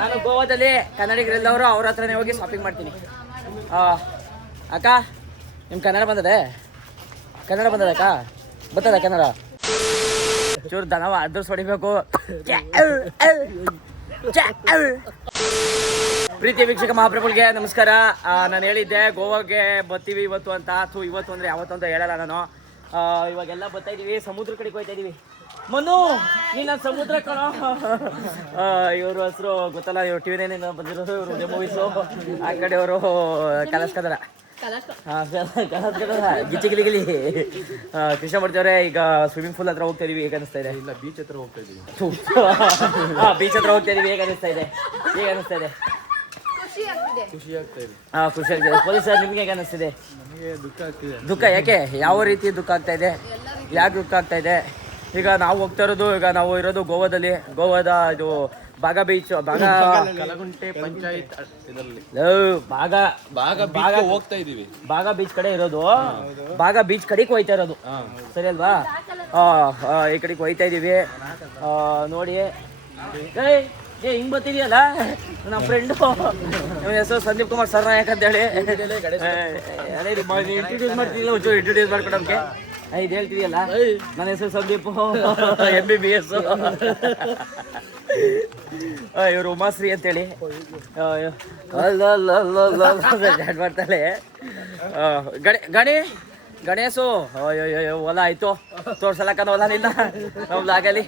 ನಾನು ಗೋವಾದಲ್ಲಿ ಕನ್ನಡಿಗರೆಲ್ಲವರು ಅವ್ರ ಹತ್ರನೇ ಹೋಗಿ ಶಾಪಿಂಗ್ ಮಾಡ್ತೀನಿ. ಅಕ್ಕ ನಿಮ್ಮ ಕನ್ನಡ ಬಂದದೆ? ಕನ್ನಡ ಬಂದದ ಅಕ್ಕ? ಬರ್ತದ ಕನ್ನಡ? ಚೂರು ದನವ ಅಡ್ರೆಸ್ ಹೊಡಿಬೇಕು. ಪ್ರೀತಿ ವೀಕ್ಷಕ ಮಹಾಪ್ರಭುಗಳಿಗೆ ನಮಸ್ಕಾರ. ನಾನು ಹೇಳಿದ್ದೆ ಗೋವಾಗೆ ಬರ್ತೀವಿ ಇವತ್ತು ಅಂತ. ಇವತ್ತು ಅಂದರೆ ಯಾವತ್ತು ಅಂತ ಹೇಳಲ್ಲ ನಾನು. ಇವಾಗೆಲ್ಲ ಬರ್ತಾ ಇದೀವಿ, ಸಮುದ್ರ ಕಡೆಗೆ ಹೋಗ್ತಾ ಇದೀವಿ. ಮನು ನೀನು ಸಮುದ್ರ ಕಣೋ. ಇವ್ರ ಹೆಸರು ಗೊತ್ತಲ್ಲ, ಇವ್ರು ಟಿ ವಿನೇನೇನು ಬಂದಿರೋದು, ಇವರು ಮೂವೀಸು. ಆ ಕಡೆಯವರು ಕಲಸ್ಕದರ ಗಿಚ್ಚಿ ಗಿಲಿ ಗಿಲಿ. ಕೃಷ್ಣಮೂರ್ತಿ ಅವರೇ, ಈಗ ಸ್ವಿಮ್ಮಿಂಗ್ ಪೂಲ್ ಹತ್ರ ಹೋಗ್ತಾ ಇದೀವಿ, ಹೇಗೆ ಅನಿಸ್ತಾ ಇದೆ? ಇಲ್ಲ, ಬೀಚ್ ಹತ್ರ ಹೋಗ್ತಾ ಇದೀವಿ. ಬೀಚ್ ಹತ್ರ ಹೋಗ್ತಾ ಇದೀವಿ, ಹೇಗೆ ಅನಿಸ್ತಾ ಇದೆ? ಹೇಗೆ ಅನಿಸ್ತಾ ಇದೆ? ಖುಷಿ ಆಗ್ತಾ ಇದೆ. ಖುಷಿ ಆಗ್ತಿದೆ. ಪೊಲೀಸ್ ಸರ್, ನಿಮ್ಗೆ ಹೇಗೆ ಅನಿಸ್ತಿದೆ? ನನಗೆ ದುಃಖ ಆಗ್ತಿದೆ. ದುಃಖ ಯಾಕೆ? ಯಾವ ರೀತಿ ದುಃಖ ಆಗ್ತಾ ಇದೆ? ಯಾಕೆ ದುಃಖ ಆಗ್ತಾ ಇದೆ? ಈಗ ನಾವು ಹೋಗ್ತಾ ಇರೋದು, ಈಗ ನಾವು ಇರೋದು ಗೋವಾದಲ್ಲಿ. ಗೋವಾದ ಇದು ಬಾಗ ಬೀಚ್, ಕಲಗುಂಟೆ ಪಂಚಾಯತ್ ಇದರಲ್ಲಿ ಬಾಗ ಹೋಗ್ತಾ ಇದೀವಿ. ಬಾಗ ಬೀಚ್ ಕಡೆ ಇರೋದು. ಬಾಗ ಬೀಚ್ ಕಡೆಗೆ ಹೋಯ್ತಾ ಇರೋದು, ಸರಿ ಅಲ್ವಾ? ಈ ಕಡೆಗೆ ಹೋಯ್ತಾ ಇದೀವಿ. ನೋಡಿ ಹಿಂಗ್ ಬರ್ತಿದೆಯಲ್ಲ ನಮ್ಮ ಫ್ರೆಂಡು, ನಿಮ್ಮ ಹೆಸರು ಸಂದೀಪ್ ಕುಮಾರ್ ಸರ್ ನಾಯಕ್ ಅಂತ ಹೇಳಿ. ಇಂಟ್ರೊಡ್ಯೂಸ್ ಮಾಡ್ತಿದ್ದಿಲ್ಲ, ಒಂಚೂರು ಇಂಟ್ರೊಡ್ಯೂಸ್ ಮಾಡ್ಕೊಡೋಕೆ. ಇದು ಹೇಳ್ತಿದೆಯಲ್ಲ, ನನ್ನ ಹೆಸರು ಸಂದೀಪ್, MBBS. ಇವರು ಉಮಾಶ್ರೀ ಅಂತೇಳಿ ಮಾಡ್ತಾಳೆ. ಗಣೇಶು ಹೊಲ ಆಯ್ತು ತೋರ್ಸಲಕ್ಕ ಹೊಲ ನಿಲ್ಲ ನಮ್ದು ಆಗಲಿ.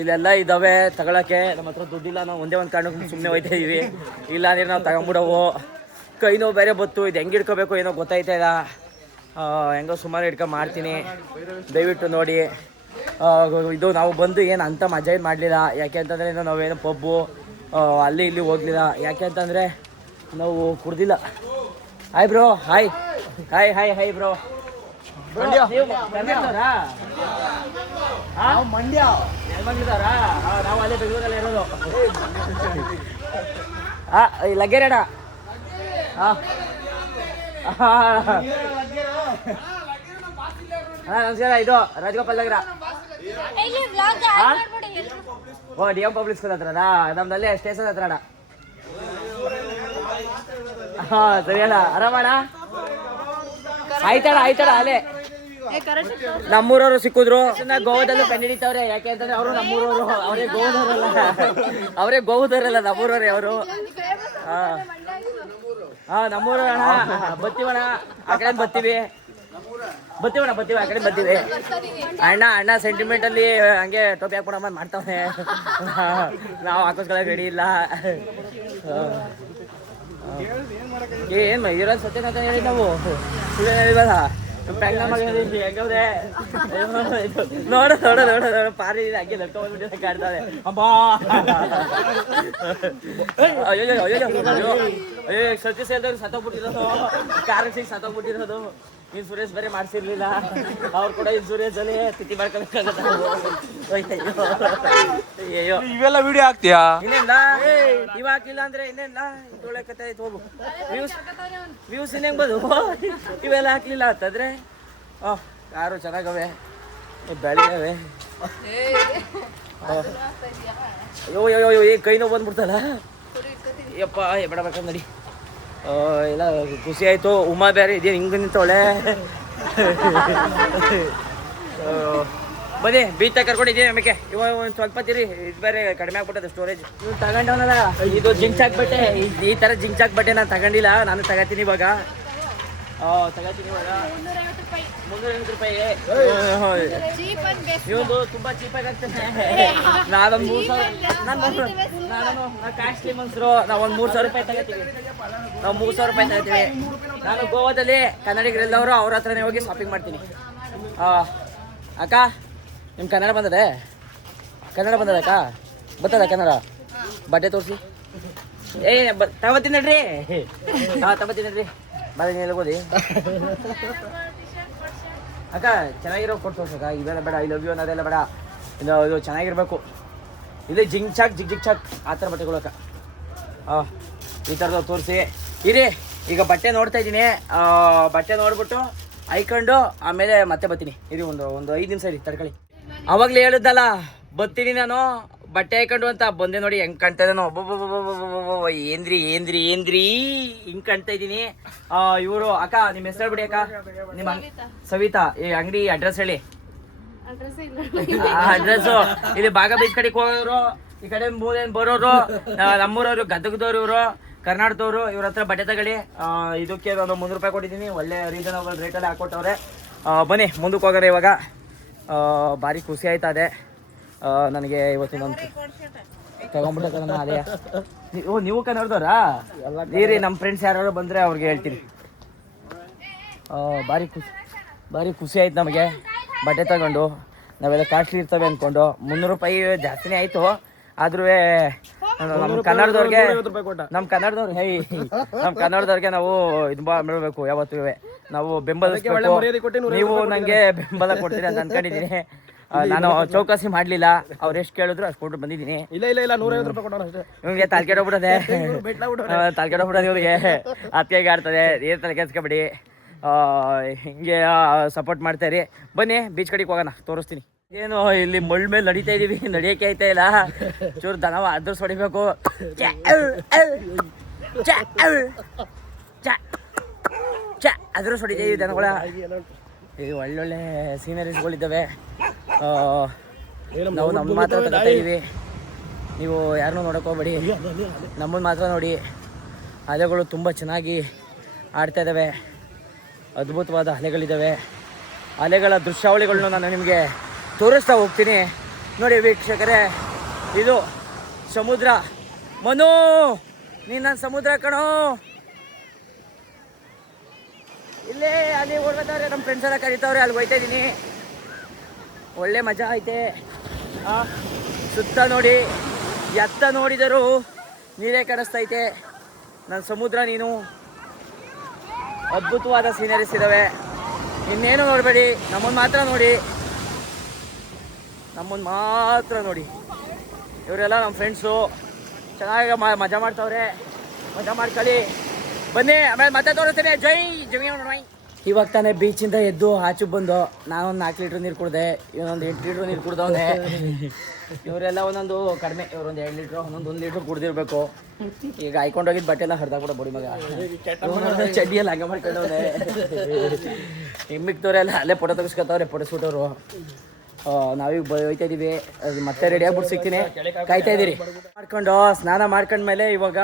ಇಲ್ಲೆಲ್ಲ ಇದ್ದಾವೆ ತಗೊಳಕ್ಕೆ. ನಮ್ಮ ಹತ್ರ ದುಡ್ಡಿಲ್ಲ, ನಾವು ಒಂದೇ ಒಂದು ಕಾರಣಕ್ಕೆ ಸುಮ್ಮನೆ ಹೋಯ್ತಾ ಇದೀವಿ. ಇಲ್ಲ ಅಂದ್ರೆ ನಾವು ತಗೊಂಬಿಡವು. ಕೈ ನೋವು ಬೇರೆ ಬತ್ತು, ಇದು ಹೆಂಗೆ ಹಿಡ್ಕೋಬೇಕು ಏನೋ ಗೊತ್ತಾಯ್ತಾ ಇಲ್ಲ. ಹೆಂಗೋ ಸುಮಾರು ಹಿಡ್ಕೊಂಡು ಮಾಡ್ತೀನಿ, ದಯವಿಟ್ಟು ನೋಡಿ. ಇದು ನಾವು ಬಂದು ಏನು ಅಂಥ ಮಜಾ ಏನು ಮಾಡಲಿಲ್ಲ. ಯಾಕೆ ಅಂತಂದರೆ ನಾವೇನು ಪಬ್ಬು ಅಲ್ಲಿ ಇಲ್ಲಿ ಹೋಗಲಿಲ್ಲ. ಯಾಕೆ ಅಂತಂದರೆ ನಾವು ಕುಡ್ದಿಲ್ಲ. Hi bro, hi hi hi hi bro. Mandya ಬಂದಿದ್ದಾರಾ? ನಾವು ಅಲ್ಲೇ ಬೆಂಗಳೂರಲ್ಲಿ ಇರೋದು. ಲಗ್ಗೆರೆಡ. ನಮಸ್ಕಾರ, ಇದು Rajagopal Nagar. DM public school ಹತ್ರನಾ? ನಮ್ದಲ್ಲಿ ಸ್ಟೇಷನ್ ಹತ್ರಣ. ಸರಿ ಅಣ್ಣ, ಆರಾಮಣ್ಣ? ಆಯ್ತಣ್ಣ ಅಲ್ಲೇ ನಮ್ಮೂರವರು ಸಿಕ್ಕಿದ್ರು. ಗೋವಾದಲ್ಲೂ ಕಂಡಿಡಿತವ್ರೆ. ಯಾಕೆ ಅಂತಂದ್ರೆ ಅವರು ನಮ್ಮೂರವರು, ಅವರೇ ಗೋವುದವರಲ್ಲ ನಮ್ಮೂರವ್ರೆ ಅವರು. ನಮ್ಮೂರು ಅಣ್ಣ. ಬರ್ತೀವಣ್ಣ, ಆ ಕಡೆ ಬರ್ತೀವಿ ಆ ಕಡೆ ಬರ್ತೀವಿ. ಅಣ್ಣ ಸೆಂಟಿಮೆಂಟಲ್ಲಿ ಹಂಗೆ ಟೋಪಿ ಹಾಕ್ಬಿಡಮ್ಮ ಮಾಡ್ತಾವೆ. ನಾವು ಹಾಕೋಸ್ಕೊಳಕ್ಕೆ ರೆಡಿ ಇಲ್ಲ. ಏನು ಇರೋದು ಸತ್ಯ ಅಂತ ಹೇಳಿ ನಾವು ಸುಳ್ಳು ಹೇಳಿಲ್ವಲ್ಲ. ಹೆಂಗವ್ರೆ ನೋಡ ಪಾರಿ ಹಂಗೆ ನಡ್ಕೊಂಡ್ಬಿಟ್ಟು ಕಾಡ್ತಾವೆ. ಅಬ್ಬಾ ಅಯ್ಯೋ ಸತ್ಯ ಸೇರಿದವ್ರು ಸತ್ತೋಗ್ಬಿಟ್ಟಿರೋದು, ಕಾರ್ ಸಿಗ್ ಸತ್ತೋಗ್ಬಿಟ್ಟಿರೋದು. ಇನ್ಸೂರೆನ್ಸ್ ಬೇರೆ ಮಾಡಿಸಿರ್ಲಿಲ್ಲ. ಅವ್ರು ಕೂಡ ಇನ್ಸೂರೆನ್ಸ್ ಅಲ್ಲಿ ತಿಥಿ ಮಾಡ್ಕೊಬೇಕಾಗತ್ತ. ಅಯ್ಯೋ ಇವೆಲ್ಲ ವಿಡಿಯೋ ಹಾಕ್ತೀಯಾ? ಇನ್ನೇನ ಇವಾಗ ಹಾಕಿಲ್ಲ ಅಂದ್ರೆ ಇನ್ನೇನ ಒಳ್ಳೆ ಕತೆ ಆಯ್ತು. ಹೋಗು ವ್ಯೂಸ್ ಇನ್ನೇಂಗ್ ಬದು. ಇವೆಲ್ಲ ಹಾಕ್ಲಿಲ್ಲ ಅಂತಂದ್ರೆ ಯಾರು ಚೆನ್ನಾಗವೆ, ಬೆಳೆಯವೆ. ಅಯ್ಯೋ ಈ ಕೈ ನೋವು ಬಂದ್ಬಿಡ್ತಲ್ಲ. ಯಪ್ಪ ಬೇಡಬೇಕಂದ್ ನಡಿ. ಎಲ್ಲ ಖುಷಿ ಆಯಿತು. ಉಮಾ ಬೇರೆ ಇದೇನು ಹಿಂಗೆ ನಿಂತವಳೆ. ಬನ್ನಿ ಬೀಚ್ ಕರ್ಕೊಂಡಿದ್ದೀನಿ. ನಮಗೆ ಇವಾಗ ಒಂದು ಸ್ವಲ್ಪ ತಿರಿ, ಇದು ಬೇರೆ ಕಡಿಮೆ ಆಗ್ಬಿಟ್ಟದೆ ಸ್ಟೋರೇಜ್. ನೀವು ತಗೊಂಡವನಲ್ಲ, ಇದು ಜಿಂಚಾಕ್ ಬಟ್ಟೆ. ಈ ಥರ ಜಿಂಚಾಕ್ ಬಟ್ಟೆ ನಾನು ತಗೊಂಡಿಲ್ಲ, ನಾನು ತಗೋತೀನಿ ಇವಾಗ. ₹350 ಇವನು ತುಂಬ ಚೀಪಾಗಿ ಆಗ್ತದೆ. ನಾನೊಂದು 3,000 ನಾನು ಕಾಸ್ಟ್ಲಿ ಮನ್ಸರು. ನಾವು ಒಂದು ₹3,000 ತಗೋತೀವಿ. ನಾವು ₹3,000 ತಗೋತೀವಿ. ನಾನು ಗೋವಾದಲ್ಲಿ ಕನ್ನಡಿಗರೆಲ್ಲವರು ಅವ್ರ ಹತ್ರನೇ ಹೋಗಿ ಶಾಪಿಂಗ್ ಮಾಡ್ತೀನಿ. ಅಕ್ಕ ನಿಮ್ಮ ಕನ್ನಡ ಬಂದದೆ? ಕನ್ನಡ ಬಂದದಕ್ಕ? ಬರ್ತದ ಕನ್ನಡ? ಬಟ್ಟೆ ತೋರಿಸಿ. ತಗೋತೀನಿ ನಡ್ರಿ. ತಗೋತೀನಿ ನಡ್ರಿ. ಬಾರಿ ನೀನು ಹೋದಿ ಅಕ್ಕ. ಚೆನ್ನಾಗಿರೋ ಕೊಟ್ಟು ತೋರ್ಸಕ್ಕ. ಇವೆಲ್ಲ ಬೇಡ, ಐ ಲವ್ ಯು ಅನ್ನೋದೆಲ್ಲ ಬೇಡ. ಇದು ಚೆನ್ನಾಗಿರ್ಬೇಕು. ಇಲ್ಲಿ ಜಿಗ್ ಚಾಕ್ ಆ ಥರ ಬಟ್ಟೆಗಳಕ್ಕ. ಈ ಥರದ್ದು ತೋರಿಸಿ ಇರಿ. ಈಗ ಬಟ್ಟೆ ನೋಡ್ತಾ ಇದ್ದೀನಿ. ಬಟ್ಟೆ ನೋಡ್ಬಿಟ್ಟು ಐಕೊಂಡು ಆಮೇಲೆ ಮತ್ತೆ ಬರ್ತೀನಿ. ಇರಿ ಒಂದು 5 ನಿಮಿಷ ಇರಿ, ತಡ್ಕೊಳ್ಳಿ. ಅವಾಗಲೇ ಹೇಳಿದ್ದಲ್ಲ ಬರ್ತೀನಿ ನಾನು. ಬಟ್ಟೆ ಹಾಕೊಂಡು ಅಂತ ಬಂದೆ ನೋಡಿ ಹೆಂಗ್ ಕಾಣ್ತಾ ಇದ್ದಾನೋ ಒಬ್ಬೊಬ್ಬ ಏನ್ರಿ ಹಿಂಗ್ ಕಾಣ್ತಾ ಇದೀನಿ. ಇವರು ಅಕ್ಕ ನಿಮ್ಮ ಹೆಸರು ಹೇಳ್ಬಿಡಿ ಅಕ್ಕ. ನಿಮ್ಮ ಸವಿತಾ. ಈ ಅಂಗಡಿ ಅಡ್ರೆಸ್ ಹೇಳಿ. ಅಡ್ರೆಸ್ ಇಲ್ಲಿ ಬಾಗ ಬೀಚ್ ಕಡೆಗೆ ಹೋಗೋರು, ಈ ಕಡೆ ಮೂಲೇನ್ ಬರೋರು, ನಮ್ಮೂರವ್ರು, ಗದಗದವ್ರು, ಇವರು ಕರ್ನಾಟಕದವರು. ಇವ್ರ ಹತ್ರ ಬಟ್ಟೆ ತಗೊಳ್ಳಿ. ಇದಕ್ಕೆ ನಾನು 300 ರೂಪಾಯಿ ಕೊಟ್ಟಿದ್ದೀನಿ. ಒಳ್ಳೆ ರೀಸನಬಲ್ ರೇಟಲ್ಲಿ ಹಾಕೊಟ್ಟವ್ರೆ. ಬನ್ನಿ ಮುಂದಕ್ಕೆ ಹೋಗೋಣ ಇವಾಗ. ಭಾರಿ ಖುಷಿ ಆಯ್ತದೆ ನನಗೆ ಇವತ್ತು. ನಾನು ತಗೊಂಡ್ಬಿಟ್ಟ ಅದೇ. ನೀವು ಕನ್ನಡದವ್ರಾ? ನೀರಿ ನಮ್ಮ ಫ್ರೆಂಡ್ಸ್ ಯಾರು ಬಂದರೆ ಅವ್ರಿಗೆ ಹೇಳ್ತೀನಿ. ಭಾರಿ ಖುಷಿ ಆಯ್ತು ನಮಗೆ ಬಟ್ಟೆ ತಗೊಂಡು. ನಾವೆಲ್ಲ ಕಾಸ್ಟ್ಲಿ ಇರ್ತವೆ ಅಂದ್ಕೊಂಡು 300 ರೂಪಾಯಿ ಜಾಸ್ತಿನೇ ಆಯಿತು. ಆದ್ರೂ ನಮ್ಮ ಕನ್ನಡದವ್ರಿಗೆ ನಾವು ಇದು ಮಾಡಬೇಕು. ಯಾವತ್ತೂ ನಾವು ಬೆಂಬಲಿಸಬೇಕು. ನೀವು ನನಗೆ ಬೆಂಬಲ ಕೊಡ್ತೀರಿ ಅಂತ ಅನ್ಕೊಂಡಿದ್ದೀನಿ. ನಾನು ಚೌಕಾಸಿ ಮಾಡಲಿಲ್ಲ. ಅವ್ರು ಎಷ್ಟು ಕೇಳಿದ್ರು ಅಷ್ಟು ಕೊಟ್ಟು ಬಂದಿದ್ದೀನಿ. ಇಲ್ಲ 150 ರೂಪಾಯಿ ಕೊಟ್ಟೋಣ ಅಷ್ಟೇ. ಇವ್ನಿಗೆ ತಲೆಕೆಡೋಗ್ಬಿಡೋದೆ ಇವ್ರಿಗೆ. ಅತ್ತಿಗೆ ಆಡ್ತದೆ. ಏನು ತಲೆ ಕೆಡ್ಸ್ಕೊಬೇಡಿ. ಹಿಂಗೆ ಸಪೋರ್ಟ್ ಮಾಡ್ತಾಯಿರಿ. ಬನ್ನಿ ಬೀಚ್ ಕಡೆಗೆ ಹೋಗೋಣ, ತೋರಿಸ್ತೀನಿ. ಏನು ಇಲ್ಲಿ ಮಳ್ ಮೇಲೆ ನಡೀತಾ ಇದೀವಿ, ನಡಿಯೋಕೆ ಆಯ್ತಾ ಇಲ್ಲ. ಚೂರು ದನವ ಅದ್ರಸ್ ಹೊಡಿಬೇಕು. ಅದ್ರಸ್ ಹೊಡಿತಾ ಇದೀವಿ ದನಗಳ. ಇದು ಒಳ್ಳೊಳ್ಳೆ ಸೀನರೀಸ್ಗಳಿದ್ದಾವೆ. ನಾವು ನಮ್ಮ ಮಾತ್ರ ತಗೋತಾ ಇದೀವಿ. ನೀವು ಯಾರನ್ನೂ ನೋಡೋಕೆ ಹೋಗ್ಬೇಡಿ, ನಮ್ಮನ್ನು ಮಾತ್ರ ನೋಡಿ. ಅಲೆಗಳು ತುಂಬ ಚೆನ್ನಾಗಿ ಆಡ್ತಾ ಇದ್ದಾವೆ. ಅದ್ಭುತವಾದ ಅಲೆಗಳಿದ್ದಾವೆ. ಅಲೆಗಳ ದೃಶ್ಯಾವಳಿಗಳನ್ನ ನಾನು ನಿಮಗೆ ತೋರಿಸ್ತಾ ಹೋಗ್ತೀನಿ. ನೋಡಿ ವೀಕ್ಷಕರೇ, ಇದು ಸಮುದ್ರ. ಮನು, ನೀನು ನನ್ನ ಸಮುದ್ರ ಕಣೋ. ಇಲ್ಲೇ ಅಲ್ಲಿ ಹೋಗ್ತಾರೆ, ನಮ್ಮ ಫ್ರೆಂಡ್ಸ್ ಎಲ್ಲ ಕರೀತಾವ್ರೆ, ಅಲ್ಲಿ ಹೋಗ್ತಾ ಇದ್ದೀನಿ. ಒಳ್ಳೆ ಮಜಾ ಐತೆ. ಸುತ್ತ ನೋಡಿ, ಎತ್ತ ನೋಡಿದರೂ ನೀರೇ ಕಾಣಿಸ್ತೈತೆ. ನನ್ನ ಸಮುದ್ರ ನೀನು. ಅದ್ಭುತವಾದ ಸೀನರೀಸ್ ಇದ್ದಾವೆ. ಇನ್ನೇನು ನೋಡಬೇಡಿ, ನಮ್ಮನ್ನು ಮಾತ್ರ ನೋಡಿ. ಇವರೆಲ್ಲ ನಮ್ಮ ಫ್ರೆಂಡ್ಸು. ಚೆನ್ನಾಗಿ ಮಜಾ ಮಾಡ್ತಾವ್ರೆ. ಮಜಾ ಮಾಡ್ಕೊಳ್ಳಿ. ಬನ್ನಿ, ಆಮೇಲೆ ಮತ್ತೆ ತೋರಿಸ್ತೀನಿ. ಜೈ ಜಮೀನ್. ಇವಾಗ ತಾನೇ ಬೀಚಿಂದ ಎದ್ದು ಆಚೆ ಬಂದು ನಾನೊಂದು 4 ಲೀಟ್ರ್ ನೀರು ಕುಡ್ದೆ. ಇವನೊಂದು 8 ಲೀಟ್ರ್ ನೀರು ಕುಡ್ದವನೆ. ಇವರೆಲ್ಲ ಒಂದೊಂದು ಕಡಿಮೆ. ಇವರೊಂದು 2 ಲೀಟ್ರ್, ಒಂದೊಂದು 1 ಲೀಟ್ರ್ ಕುಡ್ದಿರ್ಬೇಕು. ಈಗ ಹಾಕೊಂಡೋಗಿದ್ದು ಬಟ್ಟೆ ಎಲ್ಲ ಹರಿದಾಗ್ಬಿಡ ಬಡಿ ಮಗ. ಚಡ್ಡಿಯಲ್ಲಿ ಹಂಗೆ ಮಾಡ್ಕೊಂಡವ್ರೆ. ಮಿಕ್ತವ್ರೆಲ್ಲ ಅಲ್ಲೇ ಫೋಟೋ ತೆಗಿಸ್ಕೊತವ್ರೆ, ಫೋಟೋ ಶೂಟವರು. ನಾವೀಗ ಹೋಯ್ತಾ ಇದ್ದೀವಿ. ಮತ್ತೆ ರೆಡಿ ಆಗ್ಬಿಟ್ಟು ಸಿಗ್ತೀನಿ, ಕಾಯ್ತಾ ಇದ್ದೀರಿ. ಮಾಡ್ಕೊಂಡು ಸ್ನಾನ ಮಾಡ್ಕೊಂಡ್ಮೇಲೆ ಇವಾಗ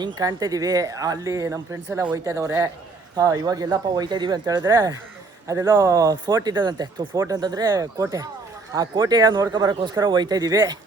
ಹಿಂಗೆ ಕಾಣ್ತಾ ಇದ್ದೀವಿ. ಅಲ್ಲಿ ನಮ್ಮ ಫ್ರೆಂಡ್ಸ್ ಎಲ್ಲ ಹೋಯ್ತಾ ಇದ್ದವ್ರೆ. ಇವಾಗ ಎಲ್ಲಪ್ಪ ಹೋಯ್ತಾ ಇದ್ದೀವಿ ಅಂತ ಹೇಳಿದ್ರೆ, ಅದೆಲ್ಲೋ ಫೋರ್ಟ್ ಇದ್ದದಂತೆ. ಫೋರ್ಟ್ ಅಂತಂದರೆ ಕೋಟೆ. ಆ ಕೋಟೆಯ ನೋಡ್ಕೊಬರೋಕ್ಕೋಸ್ಕರ ಹೋಯ್ತಾ ಇದ್ದೀವಿ.